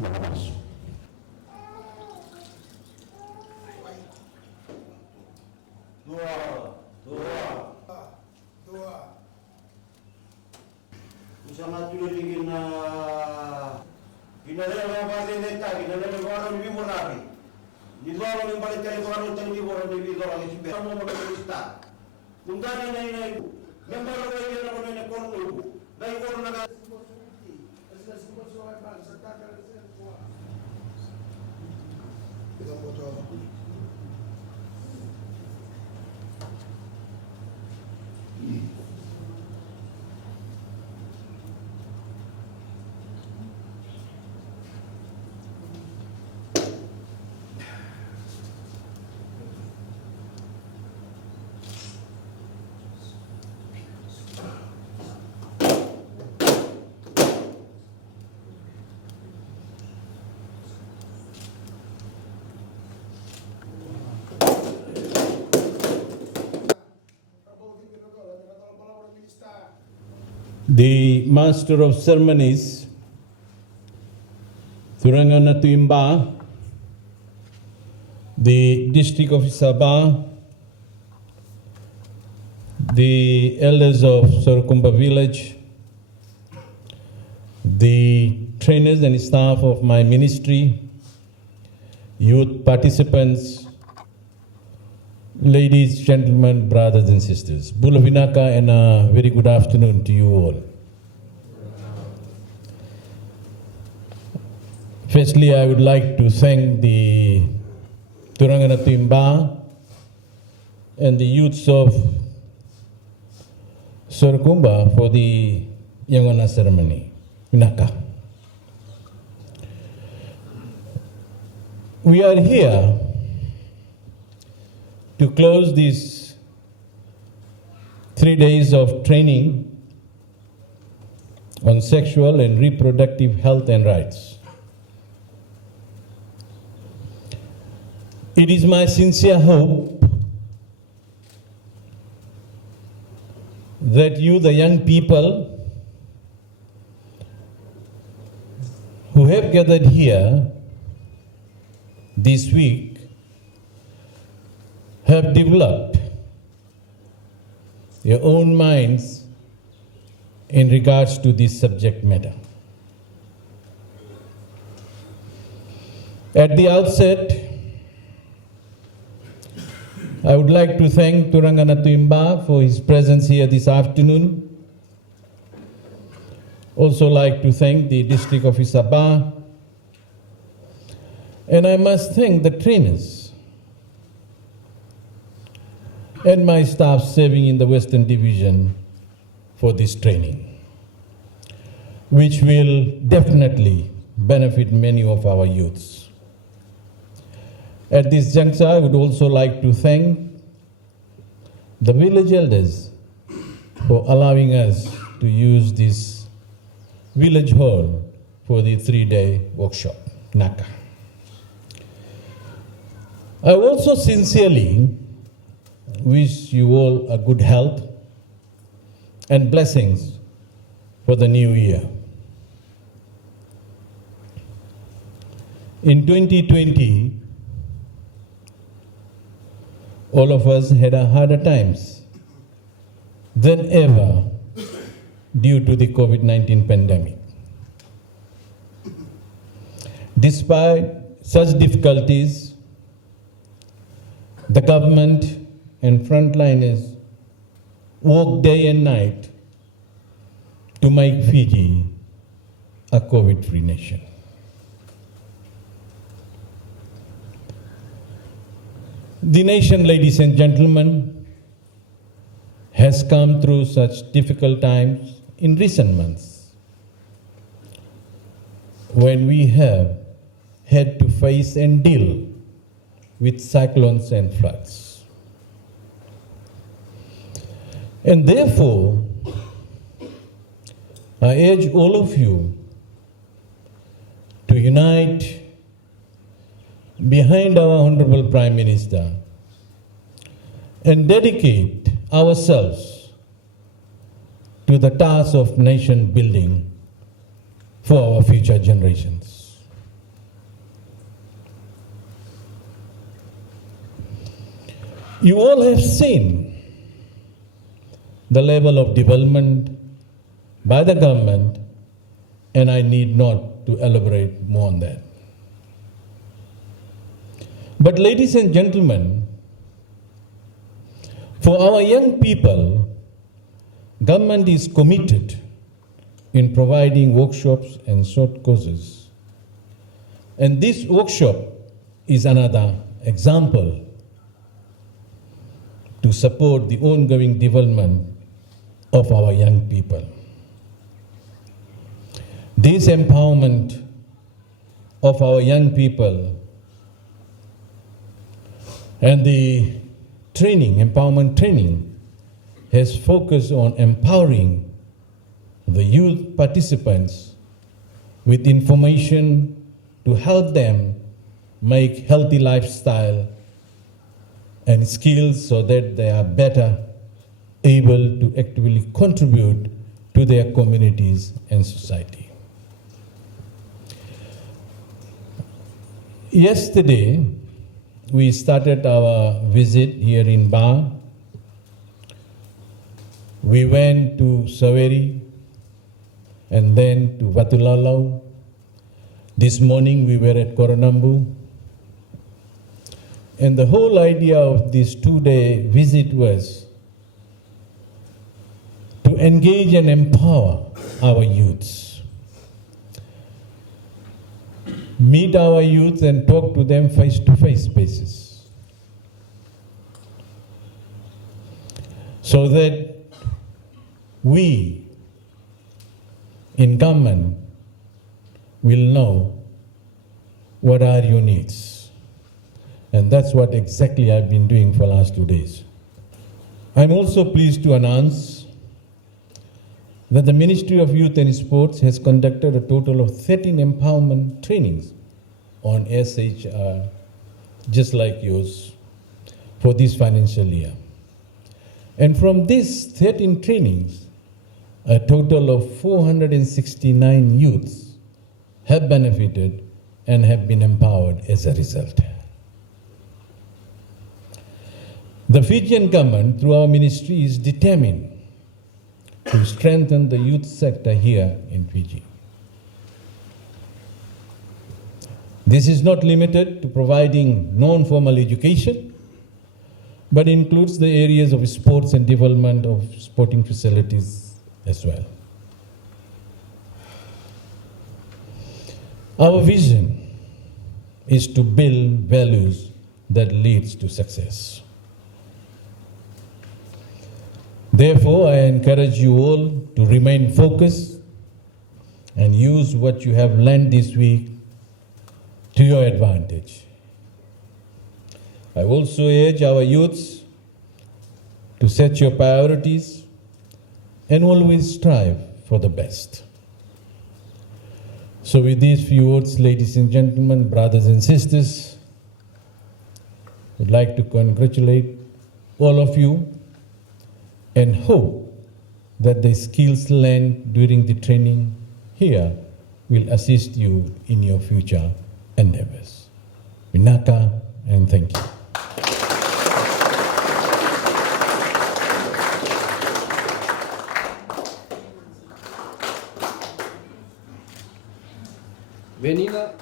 Lumabas. Sama tuloy ligin na ginadala ng pati neta, ginadala ng orang ni Bimo Rabi. Dito ako ng balik kali orang ng Bimo Rabi dito lang si Bemo mo magkakita. Kung dani na ina yung mga kaya na ko na kono. Dahil kono na the Master of Ceremonies, Turangana Tuimba, the District of Sabah, the elders of Sorkumba village, the trainers and staff of my ministry, youth participants, ladies, gentlemen, brothers and sisters. Bula Vinaka and a very good afternoon to you all. Firstly, I would like to thank the Turangana Tuimba and the youths of Sorkumba for the Yangona ceremony. Vinaka. We are here to close these 3 days of training on sexual and reproductive health and rights. It is my sincere hope that you, the young people who have gathered here this week, have developed your own minds in regards to this subject matter. At the outset, I would like to thank Turangana Tuimba for his presence here this afternoon. Also like to thank the District of Sabah, and I must thank the trainers and my staff serving in the Western Division for this training, which will definitely benefit many of our youths. At this juncture, I would also like to thank the village elders for allowing us to use this village hall for the 3-day workshop, Naka. I also sincerely wish you all a good health and blessings for the new year. In 2020, all of us had a harder times than ever due to the COVID-19 pandemic. Despite such difficulties, the government and frontliners work day and night to make Fiji a COVID-free nation. The nation, ladies and gentlemen, has come through such difficult times in recent months when we have had to face and deal with cyclones and floods. And therefore, I urge all of you to unite behind our Honorable Prime Minister and dedicate ourselves to the task of nation building for our future generations. You all have seen the level of development by the government, and I need not to elaborate more on that. But ladies and gentlemen, for our young people, government is committed in providing workshops and short courses. And this workshop is another example to support the ongoing development of our young people. This empowerment of our young people and the empowerment training has focused on empowering the youth participants with information to help them make healthy lifestyle and skills so that they are better able to actively contribute to their communities and society. Yesterday, we started our visit here in Bala. We went to Saveri and then to Vatulalau. This morning we were at Coronambu. And the whole idea of this 2-day visit was to engage and empower our youths. Meet our youth and talk to them face-to-face basis, so that we in government will know what are your needs. And that's what exactly I've been doing for the last 2 days. I'm also pleased to announce that the Ministry of Youth and Sports has conducted a total of 13 empowerment trainings on SRHR, just like yours, for this financial year. And from these 13 trainings, a total of 469 youths have benefited and have been empowered as a result. The Fijian government, through our ministry, is determined to strengthen the youth sector here in Fiji. This is not limited to providing non-formal education, but includes the areas of sports and development of sporting facilities as well. Our vision is to build values that leads to success. Therefore, I encourage you all to remain focused and use what you have learned this week to your advantage. I also urge our youths to set your priorities and always strive for the best. So with these few words, ladies and gentlemen, brothers and sisters, I would like to congratulate all of you and hope that the skills learned during the training here will assist you in your future endeavors. Vinaka, and thank you. Venila